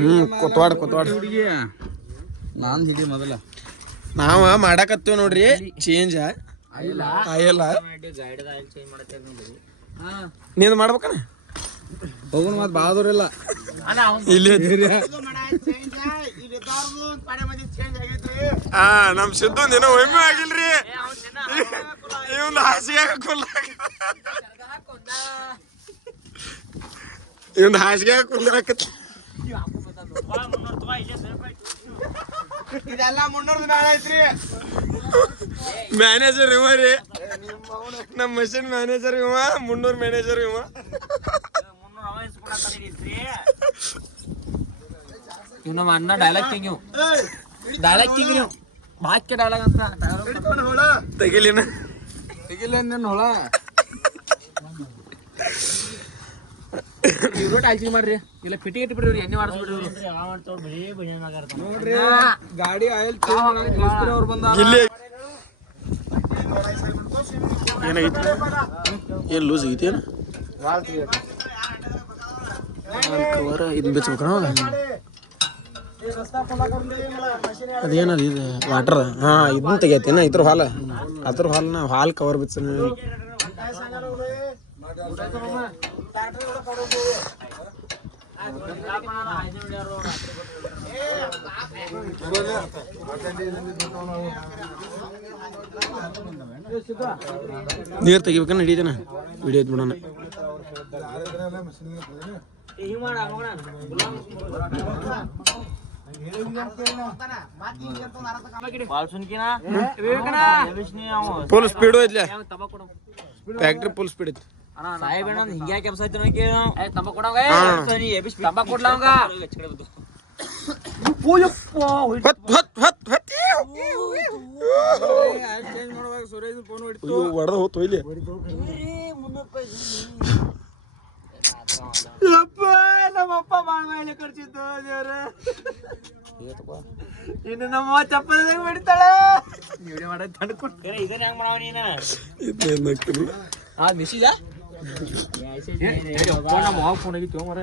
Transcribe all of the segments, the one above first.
ಹ್ಮ್ ಕೊತ್ವಾಡ್ ಕೊತ್ವಾಡ್. ಹುಡುಗಿ. ನಾನ್ ಹಿಡಿ ಮೊದಲ. ನಾವ ಮಾಡಾಕತ್ತೀವ್ ನೋಡ್ರಿ ಚೇಂಜ್ ಆಯಲ್ಲ ನೀನ್ ಮಾಡ್ಬೇಕನ? ಹೋಗೋಣ ಮತ್ ಭಾಳ ದೂರ ಇಲ್ಲ ಇಲ್ಲಿ ಆ ನಮ್ ಸಿದ್ದು ದಿನ ಒಮ್ಮೆ ಆಗಿಲ್ರಿ. ಇವ್ನ ಹಾಸಿಗೆ ಕುಲ್ಲ ಇವ್ನ ಹಾಸಿಗೆ ಕುಂದ್ರಾಕತ್ ಇದೆಲ್ಲ ಮುನ್ನೂರ್ದು ಐತ್ರಿ. ಮ್ಯಾನೇಜರ್ ಇವ ರೀ. ನಮ್ಮ ಮಷಿನ್ ಮ್ಯಾನೇಜರ್ ಇವ ಮುನ್ನೂರ್ ಮ್ಯಾನೇಜರ್ ಇವ. ಇವ್ ನಮ್ಮ ಅಣ್ಣ ಡೈಲಾಗ್ ತೆಗಿಯು. ಡೈಲಾಗ್ ಕಿಂಗ್ ನೀವು ಬಾಕ್ಯ ಡೈಲಾಗ್ ಅಂತ. ತೆಗಿಲಿನ. ಸಿಗಿಲ್ಲ ನಿನ್ನ ಹೊಳ ಟೈಚಿಂಗ್ ಮಾಡ್ರಿ. ಇಲ್ಲ ಪಿಟಿ ಇಟ್ಟು ಬಿಡ್ರಿ ಎಣ್ಣೆ ಮಾಡಿಸ್ಬಿಡ್ರಿ ನೋಡ್ರಿ ಗಾಡಿ ಆಯಿಲ್ ಚೇಂಜ್ ಮಾಡಕ್ಕೆ ಮಿಸ್ತ್ರಿ ಅವ್ರು ಬಂದ ಇಲ್ಲಿ. ಏನಾಗೈತಿ? ಏನ್ ಲೂಸ್ ಐತಿ ಏನ? ಅದೇನದು ಇದು? ವಾಟರ್ ಹಾ ಇದನ್ನ ತೆಗಿಯತ್ತೇನ ಇದ್ರ ಹಾಲ. ಅದ್ರ ಹಾಲ್ನ ಹಾಲ್ ಕವರ್ ಬಿಚ್ಚ. ನೀರ್ ತೆಗಿಬೇಕನ್ನ ನಡೀತಾನ ವಿಡಿಯೋ ಬಿಡೋಣ. ಫುಲ್ ಸ್ಪೀಡ್ ಐತ್ಲೆ ಫ್ಯಾಕ್ಟ್ರಿ ಫುಲ್ ಸ್ಪೀಡ್ ಐತಿ ಸಾಹೇಬಣ್ಣ ಹಿಂಗ್ಯಾ ಕೆಲಸ ಐತಿ ನೋಡಿ ತಂಬಾ ತಂಬ ಕೊಡಂಗ ತಂಬ ಕೊಡ್ಲ ಅವಂಗ ಹೊತ್ ಹೊತ್ ಹೊತ್ ಹೊತ್ ಚೇಂಜ್ ಮಾಡುವಾಗ ಸುರೇಶ್ ಫೋನ್ ಹೊಡಿತು ಅಯ್ಯೋ ಹೊಡೆದ ಹೋತು ಇಲ್ಲಿ ನಮ್ಮಪ್ಪ ಮಾಮೇಲೆ ಖರ್ಚಿತ್ತು ದೇವ್ರ ಇನ್ನು ನಮ್ಮ ಚಪ್ಪಲ್ದಾಗ ಬಿಡ್ತಾಳ ವಿಡಿಯೋ ಮಾಡೋದು ತಡ್ಕೊಂಡು ಇದನ್ನ ಹೆಂಗ್ ಮಾಡವ ನೀನ ಇದೇನ್ ನಕ್ಕಲಿ ಆ ಮಿಸಿದ ನಮ್ಮ ಮಾವ ಫೋನ್ ಆಗಿತ್ತು ಮರ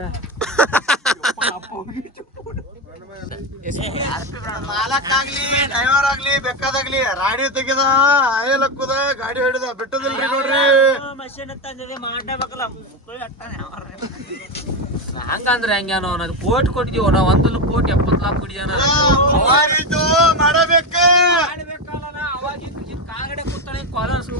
ಮಾಲಕ್ ಆಗ್ಲಿ ಡ್ರೈವರ್ ಆಗ್ಲಿ ಬೇಕಾದಾಗ್ಲಿ ರಾಡಿ ತೆಗೆದ ಆಯಲ್ ಹಕ್ಕುದ ಗಾಡಿ ಹಿಡಿದ ಬಿಟ್ಟದಿಲ್ರಿ ನೋಡ್ರಿ. ಹಂಗಂದ್ರೆ ಹೆಂಗ್ಯಾನೋ ಅನ್ನೋದು ಕೋಟಿ ಕೊಟ್ಟಿದೀವ ನಾವು ಒಂದು ಕೋಟಿ ಎಪ್ಪತ್ತು ಲಾಕ್ ಕೊಟ್ಟಿದ್ದಾನ.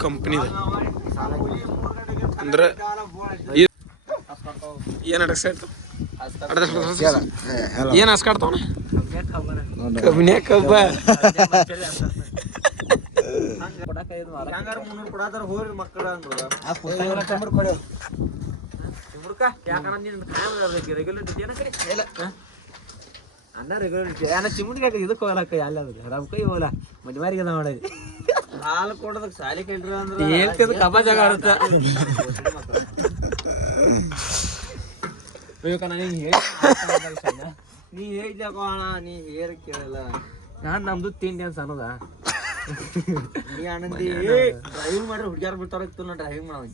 ಕಂಪ್ನಿದ ಅಂದ್ರ ಏನ್ ಅಡಸ್ಕಾಡ್ತಾವ ಏನ್ ಹಸ್ಕಾಡ್ತಾವನ ಕಬ್ಬಿನ್ಯಾಗ ಕಬ್ಬ. ಹಂಗಾರ ಮುನ್ನೂರು ಕೊಡತಾರ ಹೋರಿ ಮಕ್ಕಳ ಅನ್ನ ರೆಗ್ಯುಲರ್ ಅನ್ನ ಚಿಮ್ಮುಡ್ಗೆ ಇದಕ್ಕೆ ಹೋಗಲಕ್ಕ ಎಲ್ಲ ರಮ್ ಕೈ ಹೋಗಲ್ಲ. ಮಧ್ಯ ಮಾರಿಗೆ ಅದ ಮಾಡೋದು ಹಾಲು ಕೊಡೋದಕ್ ಸಾಲಿ ಕೇಳ್ರಿ ಅಂದ್ರ ಕಬ್ಬ ಜಾಗ ಆಡುತ್ತ? ಹೇಳಿ ನೀ ಹೇಳಿದ್ಯಾಕೋ ಅಣ್ಣ ನೀ ಹೇರ್ ಕೇಳಲ್ಲ. ನಾನ್ ನಮ್ದು ತಿಂಡಿ ಅಂತ ಅನ್ನೋದ? ನೀ ಆನಂದಿ ಡ್ರೈವಿಂಗ್ ಮಾಡ್ರಿ ಹುಡುಗ್ಯಾರ ಬಿಡ್ತಾರ ಡ್ರೈವಿಂಗ್ ಮಾಡವ